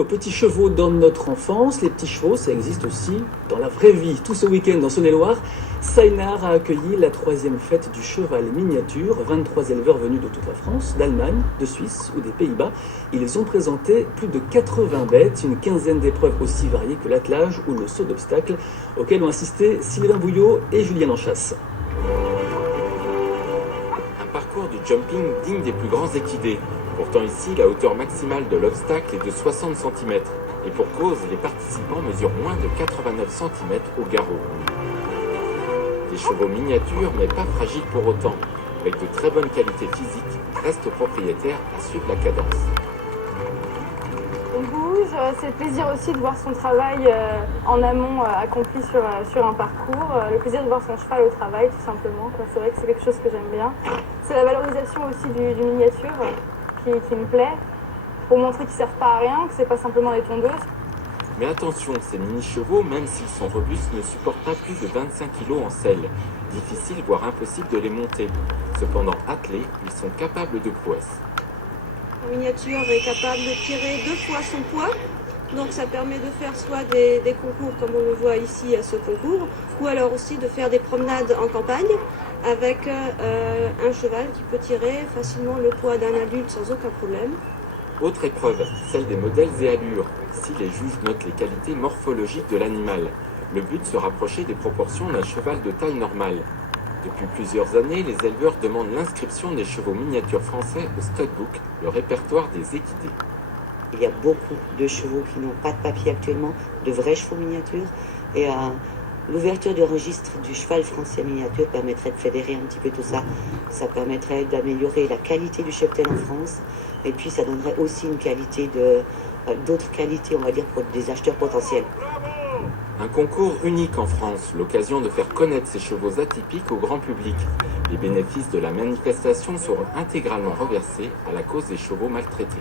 Aux petits chevaux dans notre enfance, les petits chevaux, ça existe aussi dans la vraie vie. Tout ce week-end dans Saône-et-Loire, Saïnar a accueilli la 3e fête du cheval miniature. 23 éleveurs venus de toute la France, d'Allemagne, de Suisse ou des Pays-Bas. Ils ont présenté plus de 80 bêtes, une quinzaine d'épreuves aussi variées que l'attelage ou le saut d'obstacle, auxquelles ont assisté Sylvain Bouillot et Julien Lanchasse. Un parcours du jumping digne des plus grands équidés. Pourtant ici, la hauteur maximale de l'obstacle est de 60 cm. Et pour cause, les participants mesurent moins de 89 cm au garrot. Des chevaux miniatures, mais pas fragiles pour autant. Avec de très bonnes qualités physiques, reste au propriétaire à suivre la cadence. On bouge, c'est le plaisir aussi de voir son travail en amont accompli sur un parcours, le plaisir de voir son cheval au travail tout simplement. C'est vrai que c'est quelque chose que j'aime bien. C'est la valorisation aussi du miniature qui me plaît, pour montrer qu'ils ne servent pas à rien, que c'est pas simplement des tondeuses. Mais attention, ces mini-chevaux, même s'ils sont robustes, ne supportent pas plus de 25 kg en selle. Difficile, voire impossible de les monter. Cependant, attelés, ils sont capables de prouesses. La miniature est capable de tirer 2 fois son poids, donc ça permet de faire soit des concours comme on le voit ici à ce concours, ou alors aussi de faire des promenades en campagne avec un cheval qui peut tirer facilement le poids d'un adulte sans aucun problème. Autre épreuve, celle des modèles et allures. Ici, les juges notent les qualités morphologiques de l'animal. Le but, se rapprocher des proportions d'un cheval de taille normale. Depuis plusieurs années, les éleveurs demandent l'inscription des chevaux miniatures français au Studbook, le répertoire des équidés. Il y a beaucoup de chevaux qui n'ont pas de papier actuellement, de vrais chevaux miniatures. Et l'ouverture du registre du cheval français miniature permettrait de fédérer un petit peu tout ça. Ça permettrait d'améliorer la qualité du cheptel en France. Et puis ça donnerait aussi une qualité d'autres qualités, on va dire, pour des acheteurs potentiels. Un concours unique en France, l'occasion de faire connaître ces chevaux atypiques au grand public. Les bénéfices de la manifestation seront intégralement reversés à la cause des chevaux maltraités.